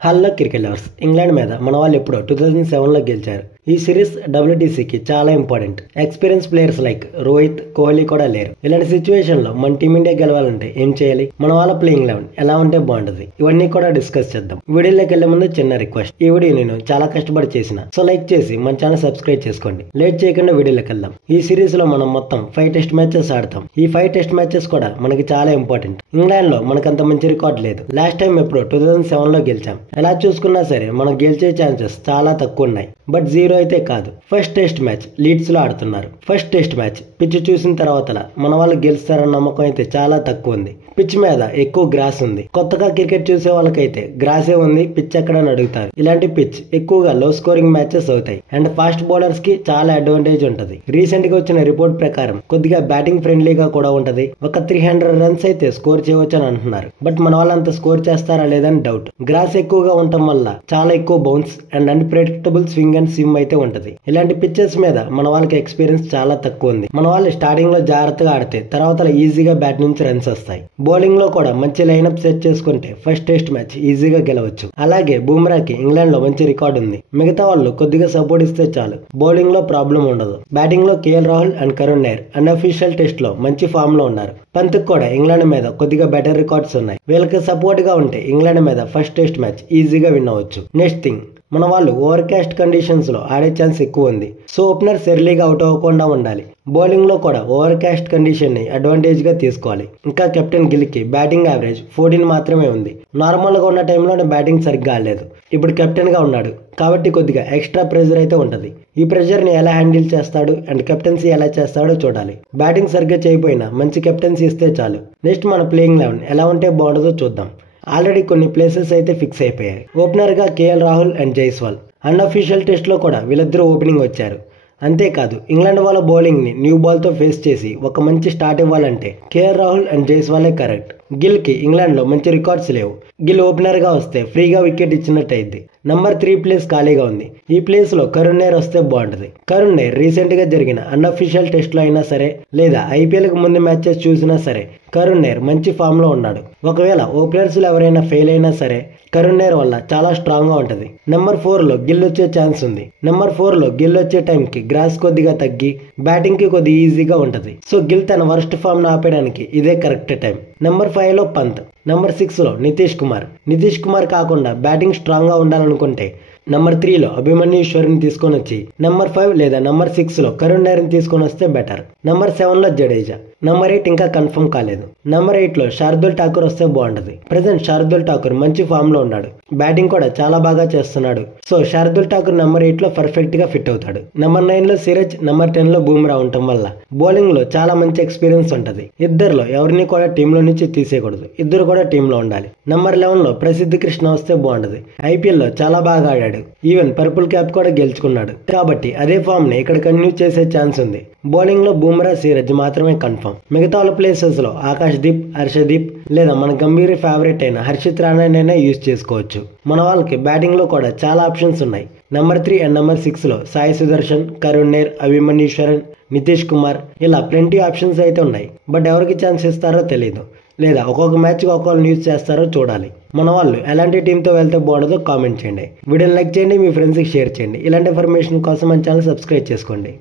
Hello cricket lovers, England మీద మన వాళ్ళు ఎప్పుడో 2007లో గెలిచారు. ఈ సిరీస్ WTCకి చాలా important. Experience players like Rohit, Kohli కూడా లేరు. ఇలాంటి సిచ్యువేషన్ లో మన టీమిండియా గెలవాలంటే ఏం చేయాలి, మన వాళ్ళ ప్లేయింగ్ 11 ఎలా ఉంటే బాగుంటది, ఇవన్నీ కూడా డిస్కస్ చేద్దాం. వీడియోలోకి వెళ్లే ముందు చిన్న రిక్వెస్ట్, ఈ వీడియో నేను చాలా కష్టపడి చేసిన, సో లైక్ చేసి మన ఛానల్ సబ్స్క్రైబ్ చేసుకోండి. లేట్ చేయకుండా వీడియోలోకి వెళ్దాం. ఈ సిరీస్ లో మనం మొత్తం 5 టెస్ట్ మ్యాచెస్ ఆడతాం. ఈ 5 టెస్ట్ మ్యాచెస్ కూడా మనకి చాలా ఇంపార్టెంట్. ఇంగ్లాండ్ లో మనకంత మంచి రికార్డ్ లేదు. లాస్ట్ టైం ఎప్పుడో 2007లో గెలిచాం. ఎలా చూసుకున్నా సరే మనం గెలిచే ఛాన్సెస్ చాలా తక్కువ ఉన్నాయి. బట్ జీరో అయితే కాదు. ఫస్ట్ టెస్ట్ మ్యాచ్ లీడ్స్ లో ఆడుతున్నారు. ఫస్ట్ టెస్ట్ మ్యాచ్ పిచ్ చూసిన తర్వాత మన వాళ్ళు గెలుస్తారన్న నమ్మకం అయితే చాలా తక్కువ ఉంది. పిచ్ మీద ఎక్కువ గ్రాస్ ఉంది. కొత్తగా క్రికెట్ చూసే వాళ్ళకైతే గ్రాసే ఉంది, పిచ్ ఎక్కడని అడుగుతారు. ఇలాంటి పిచ్ ఎక్కువగా లో స్కోరింగ్ మ్యాచెస్ అవుతాయి అండ్ ఫాస్ట్ బౌలర్స్ కి చాలా అడ్వాంటేజ్ ఉంటది. రీసెంట్ గా వచ్చిన రిపోర్ట్ ప్రకారం కొద్దిగా బ్యాటింగ్ ఫ్రెండ్లీగా కూడా ఉంటది. ఒక 300 రన్స్ అయితే స్కోర్ చేయవచ్చు అని అంటున్నారు. బట్ మన వాళ్ళంతా స్కోర్ చేస్తారా లేదని డౌట్. గ్రాస్ ఎక్కువగా ఉండటం వల్ల చాలా ఎక్కువ bounce and unpredictable swing and SIM అయితే ఉంటది. ఇలాంటి పిచ్చెస్ మీద మన వాళ్ళకి ఎక్స్పీరియన్స్ చాలా తక్కువ ఉంది. మన వాళ్ళు స్టార్టింగ్ లో జాగ్రత్తగా ఆడితే తర్వాత ఈజీగా బ్యాట్ నుంచి రన్స్ వస్తాయి. బౌలింగ్ లో కూడా మంచి లైనప్ సెట్ చేసుకుంటే ఫస్ట్ టెస్ట్ మ్యాచ్ ఈజీగా గెలవచ్చు. అలాగే బూమ్రాకి ఇంగ్లాండ్ లో మంచి రికార్డు ఉంది. మిగతా వాళ్ళు కొద్దిగా సపోర్ట్ ఇస్తే చాలు, బౌలింగ్ లో ప్రాబ్లం ఉండదు. బ్యాటింగ్ లో KL Rahul and Karun Nair unofficial test లో మంచి ఫామ్ లో ఉన్నారు. పంత్ కూడా ఇంగ్లాండ్ మీద కొద్దిగా బెటర్ రికార్డ్స్ ఉన్నాయి. వీళ్ళకి సపోర్ట్ గా ఉంటే ఇంగ్లాండ్ మీద ఫస్ట్ టెస్ట్ మ్యాచ్ ఈజీగా విన్ అవ్వచ్చు. నెక్స్ట్ థింగ్, మన వాళ్ళు ఓవర్ కాస్ట్ కండిషన్స్ లో ఆడే ఛాన్స్ ఎక్కువ ఉంది. సో ఓపెనర్స్ ఎర్లీగా అవుట్ అవ్వకుండా ఉండాలి. బౌలింగ్ లో కూడా ఓవర్ కాస్ట్ కండిషన్ ని అడ్వాంటేజ్ గా తీసుకోవాలి. ఇంకా కెప్టెన్ గిల్ కి బ్యాటింగ్ యావరేజ్ 14 మాత్రమే ఉంది. నార్మల్ గా ఉన్న టైంలోనే బ్యాటింగ్ సరిగ్గా ఆడలేదు. ఇప్పుడు కెప్టెన్ గా ఉన్నాడు కాబట్టి కొద్దిగా ఎక్స్ట్రా ప్రెషర్ అయితే ఉంటది. ఈ ప్రెషర్ ని ఎలా హ్యాండిల్ చేస్తాడు అండ్ కెప్టెన్సీ ఎలా చేస్తాడో చూడాలి. బ్యాటింగ్ సరిగ్గా చేయకపోయినా మంచి కెప్టెన్సీ ఇస్తే చాలు. నెక్స్ట్ మన ప్లేయింగ్ 11 ఎలా ఉంటే బాగుంటుందో చూద్దాం. ఆల్రెడీ కొన్ని ప్లేసెస్ అయితే ఫిక్స్ అయిపోయాయి. ఓపెనర్ గా KL Rahul and Jaiswal. Unofficial test లో కూడా వీళ్ళిద్దరూ ఓపెనింగ్ వచ్చారు. అంతేకాదు ఇంగ్లాండ్ వాళ్ళ బౌలింగ్ ని న్యూ బాల్ తో ఫేస్ చేసి ఒక మంచి స్టార్ట్ ఇవ్వాలంటే కేఎల్ రాహుల్ అండ్ జైస్వాలే కరెక్ట్. గిల్ కి ఇంగ్లాండ్ లో మంచి రికార్డ్స్ లేవు. గిల్ ఓపెనర్ గా వస్తే ఫ్రీగా వికెట్ ఇచ్చినట్టు అయింది. నంబర్ 3 ప్లేస్ ఖాళీగా ఉంది. ఈ ప్లేస్ లో కరుణ్ నాయర్ వస్తే బాగుంటది. కరుణ్ నాయర్ రీసెంట్ గా జరిగిన అన్అఫీషియల్ టెస్ట్ లో అయినా సరే లేదా ఐపీఎల్ కు ముందు మ్యాచెస్ చూసినా సరే కరుణ్ నాయర్ మంచి ఫామ్ లో ఉన్నాడు. ఒకవేళ ఓపెనర్స్ లో ఎవరైనా ఫెయిల్ అయినా సరే కరుణ్ నాయర్ వల్ల చాలా స్ట్రాంగ్ గా ఉంటది. నెంబర్ 4 లో గిల్ వచ్చే ఛాన్స్ ఉంది. నెంబర్ 4 లో గిల్ వచ్చే టైం కి గ్రాస్ కొద్దిగా తగ్గి బ్యాటింగ్ కి కొద్దిగా ఈజీగా ఉంటది. సో గిల్ తన వర్స్ట్ ఫామ్ ను ఆపేయడానికి ఇదే కరెక్ట్ టైం. నెంబర్ 5 లో పంత్. నెంబర్ 6 లో నితీష్ కుమార్ కాకుండా బ్యాటింగ్ స్ట్రాంగ్ గా ఉండాలనుకుంటే నెంబర్ 3 లో అభిమన్యు ఈశ్వర్ని తీసుకొని వచ్చి నెంబర్ 5 లేదా నెంబర్ 6 లో కరుణ్ నాయర్ ని తీసుకొని వస్తే బెటర్. నెంబర్ 7 లో జడేజా. నెంబర్ 8 ఇంకా కన్ఫర్మ్ కాలేదు. నెంబర్ 8 లో శార్దుల్ ఠాకూర్ వస్తే బాగుంటది. ప్రెసెంట్ శార్దుల్ ఠాకూర్ మంచి ఫామ్ లో ఉన్నాడు. బ్యాటింగ్ కూడా చాలా బాగా చేస్తున్నాడు. సో శార్దుల్ ఠాకూర్ నెంబర్ 8 లో పర్ఫెక్ట్ గా ఫిట్ అవుతాడు. నెంబర్ 9 లో సిరాజ్, నెంబర్ 10 లో బూమ్రా ఉండటం వల్ల బౌలింగ్ లో చాలా మంచి ఎక్స్పీరియన్స్ ఉంటది. ఇద్దరులో ఎవరిని కూడా టీమ్ లో నుంచి తీసేయకూడదు. ఇద్దరు కూడా టీమ్ లో ఉండాలి. నెంబర్ 11 లో ప్రసిద్ధ్ కృష్ణ వస్తే బాగుంటది. ఐపీఎల్ లో చాలా బాగా ఆడాడు. ఈవెన్ పర్పుల్ క్యాప్ కూడా గెలుచుకున్నాడు. కాబట్టి అదే ఫామ్ ని ఇక్కడ కంటిన్యూ చేసే ఛాన్స్ ఉంది. బౌలింగ్ లో బూమ్రా, సిరాజ్ మాత్రమే కన్ఫర్మ్. మిగతా వాళ్ళ ప్లేసెస్ లో ఆకాశ్దీప్, హర్షదీప్ లేదా మన గంభీర్ ఫేవరెట్ అయిన హర్షిత్ రాణానైనా యూజ్ చేసుకోవచ్చు. మన వాళ్ళకి బ్యాటింగ్ లో కూడా చాలా ఆప్షన్స్ ఉన్నాయి. నెంబర్ 3 అండ్ నెంబర్ 6 లో సాయి సుదర్శన్, కరుణ్ నాయర్, అభిమన్యు ఈశ్వరన్, నితీష్ కుమార్ ఇలా ప్lenty ఆప్షన్స్ అయితే ఉన్నాయి. బట్ ఎవరికి ఛాన్స్ ఇస్తారో తెలియదు, లేదా ఒక్కొక్క మ్యాచ్ కి ఒక్కొక్క న్యూస్ చేస్తారో చూడాలి. మన వాళ్ళు ఎలాంటి టీంతో వెళ్తే బాగుంటుందో కామెంట్ చేయండి. వీడియోని లైక్ చేయండి, మీ ఫ్రెండ్స్కి షేర్ చేయండి. ఇలాంటి ఇన్ఫర్మేషన్ కోసం మన ఛానల్ సబ్స్క్రైబ్ చేసుకోండి.